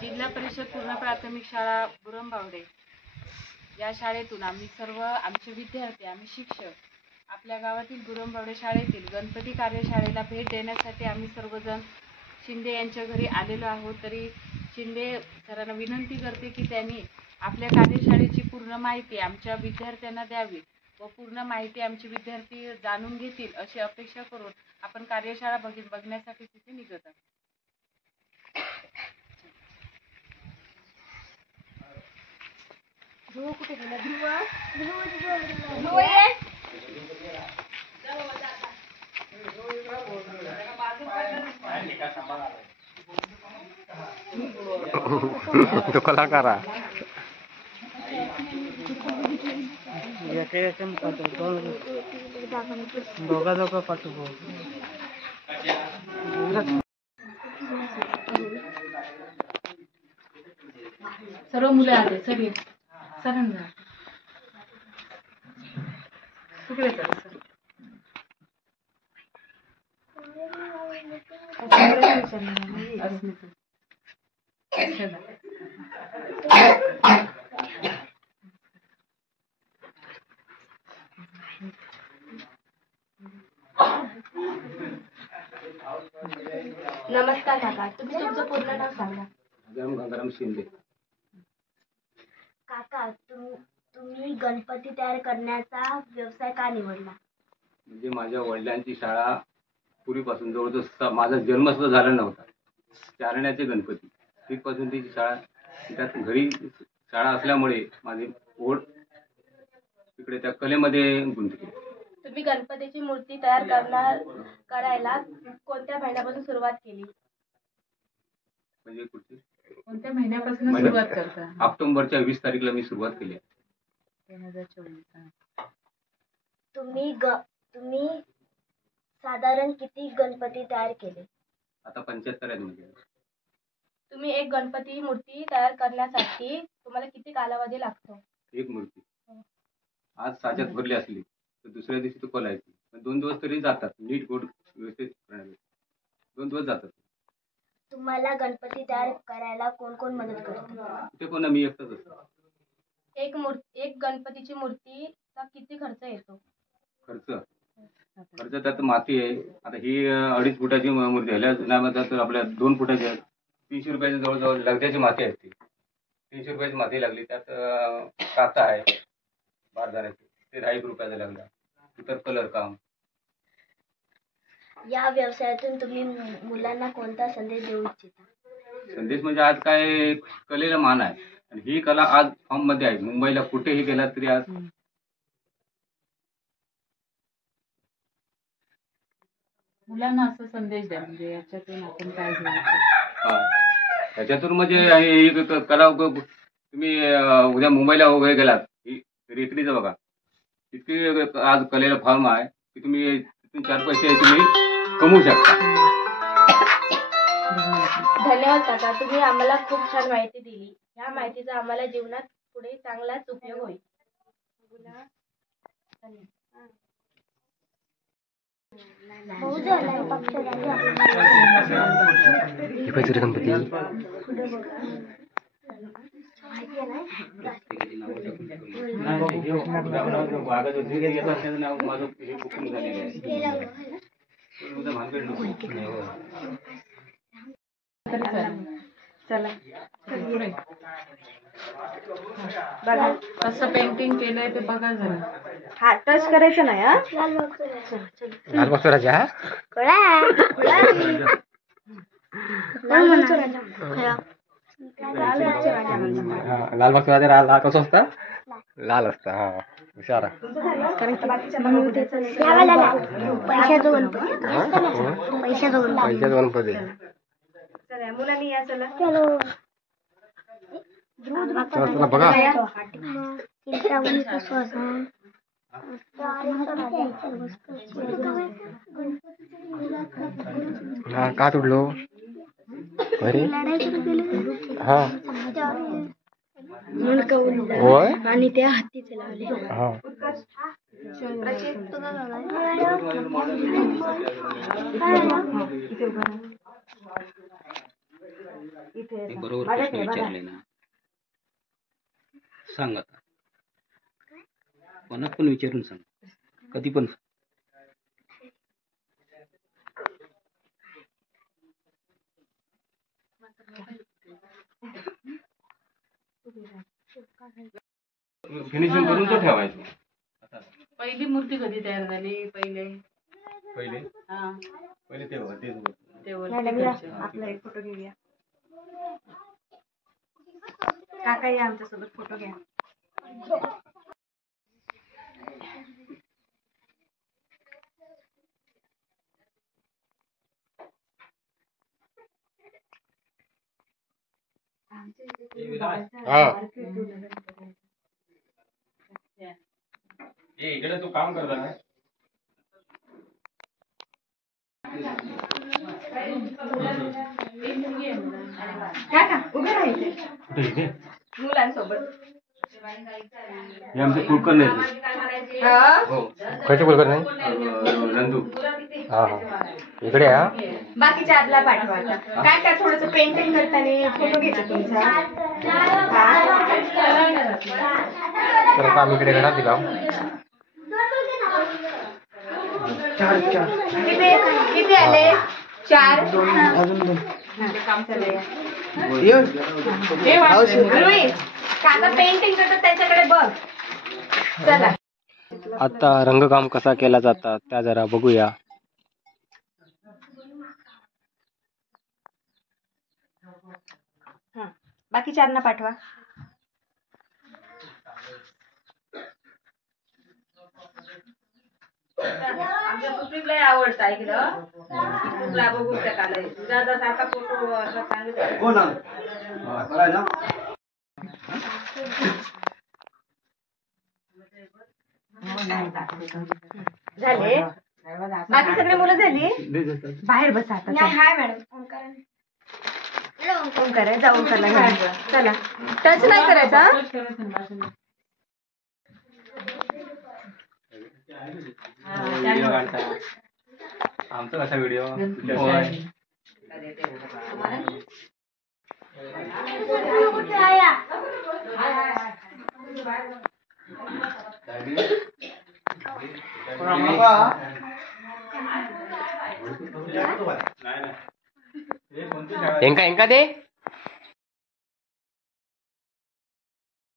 जिल्हा परिषद पूर्ण प्राथमिक शाळा बुरंबावडे या शाळेतून आम्ही सर्व आमचे विद्यार्थी आम्ही शिक्षक आपल्या गावातील बुरंबावडे शाळेतील गणपती कार्यशाळेला भेट देण्यासाठी आम्ही सर्वजण शिंदे यांच्या घरी आलेलो आहोत। तरी शिंदे सरांना विनंती करते की त्यांनी आपल्या कार्यशाळेची पूर्ण माहिती आमच्या विद्यार्थ्यांना द्यावी व पूर्ण माहिती आमचे विद्यार्थी जाणून घेतील अशी अपेक्षा करून आपण कार्यशाळा बघण्यासाठी तिथे निघत आहोत। ध्रुव कुठे गेला? ध्रुव ये तो कलाकार दोघा पाठवू सर्व मुले आले सर सरांना कुठे नमस्कार काका, तुम्ही तुमचं पूर्ण नाव सांगा। गंगाराम शिंदे। काका, तुम्ही गणपती तयार करण्याचा व्यवसाय का निवडला? म्हणजे माझ्या वडिलांची शाळा पूर्वीपासून जवळजवळ माझा जन्म सुद्धा झाला नव्हता। चारण्याचे गणपती तिथपासून ती शाळा त्यात घरी शाळा असल्यामुळे माझी ओढ तिकडे त्या कलेमध्ये गुंतली। तुम्ही गणपतीची मूर्ती तयार करायला कोणत्या महिन्यापासून सुरुवात केली? म्हणजे कोणत्या महिन्यापासून सुरुवात करता? ऑक्टोबरच्या 20 तारीखला मी सुरुवात केली। 2024। तुम्ही साधारण किती गणपती तयार केले? आता 75 आहेत म्हणजे। तुम्ही एक गणपती मूर्ती तयार करण्यासाठी तुम्हाला किती कालावधी लागतो? एक मूर्ती आज साच्यात भरली असली तर दुसऱ्या दिवशी तो खोलायची, पण 2 दिवस तरी जातात नीट गोड व्यवस्थित करण्यासाठी। 2 दिवस जातात। तुम्हाला गणपती तयार करायला कोण कोण मदत करते? ते पण मी एकटाच असतो। एक गणपतीची मूर्तीचा किती खर्च येतो? खर्च त्यात माती आहे। आता ही 2.5 फुटाची मूर्ती आहे, तर आपल्या 2 फुटाची 300 रुपयाची जवळजवळ लगद्याची माती आहे। ती 300 रुपयाची माती लागली। त्यात काचा आहे बारदाण्याची, ते 1.5 रुपयाचा लागला। इतर कलर काम। या व्यवसायातून तुम्ही मुलांना कोणता संदेश देऊ इच्छिता? संदेश म्हणजे आज काय कलेला मान आहे आणि ही कला आज फॉर्म मध्ये आहे। मुंबईला कुठेही गेला तरी आज मुलांना असं संदेश द्या म्हणजे याच्यातून आपण काय घेऊ। त्याच्यातून म्हणजे ही कला तुम्ही उद्या मुंबईला वगैरे गेलात रेकडीचं बघा, इतकी आज कलेला फॉर्म आहे की तुम्ही 4 पैसे तुम्ही कमवू शकता। धन्यवाद काका, तुम्ही आम्हाला खूप छान माहिती दिली। या माहितीचा आम्हाला जीवनात पुढे चांगलाच उपयोग होईल। चला बघा कसं पेंटिंग केलंय ते बघा जरा। हा टच करायचं नाही हा। लालबाग चौराच्या लालबाग चौराच्या लाल कसं असतं? लाल असतं। हा हुशार आहे। पैशाचं गणपती। चला मुलांनी या चला। चला बघा हा का तुडलो अरे हा होय आणि त्या हत्तीचे लावले। हा इथे हे बरोबर प्रश्न विचारले ना. सांग आता, कोणात पण विचारून सांग, कधी पण. फिनिशिंग करून तो ठेवायचं. पहिली मूर्ती कधी तयार झाली? पहिले पहिले हा पहिले ते होते ते मॅडम या, आपला एक फोटो घेऊया. काका या आमच्यासोबत फोटो घ्या. इकडे तू काम करता ना. काका उभे राहायचे मुलांसोबत. हे आमचे कुलकर्णी आहेत. हो. कशी कुलकर्णी? नंदू. हा हा, इकडे या. बाकीच्या आदला पाठवा आता. काय काय थोडस पेंटिंग करताना फोटो घ्यायचा तुमचा. तर काम इकडे घरात दिला. किती आले? 4. अजून 2. काम चाललंय. काका पेंटिंग करतात त्याच्याकडे बघ. चला आता रंगकाम कसा केला जाता त्या जरा बघूया. बाकी 4 ना पाठवा. आमच्या पृथ्वीला आवडतं ऐकलं. तुला बघू टाकायला तुझा सारखा फोटो असा सांगितलं. हो ना. करायला. झाले. बाकी सगळे मुलं झाली. बाहेर बसा आता. हाय मॅडम. ओंकार आहे. जा ओंकारला घ्या. चला टच नाही करायचा. व्हिडिओ काढता. आमचा कसा व्हिडिओ? एंका एंका दे.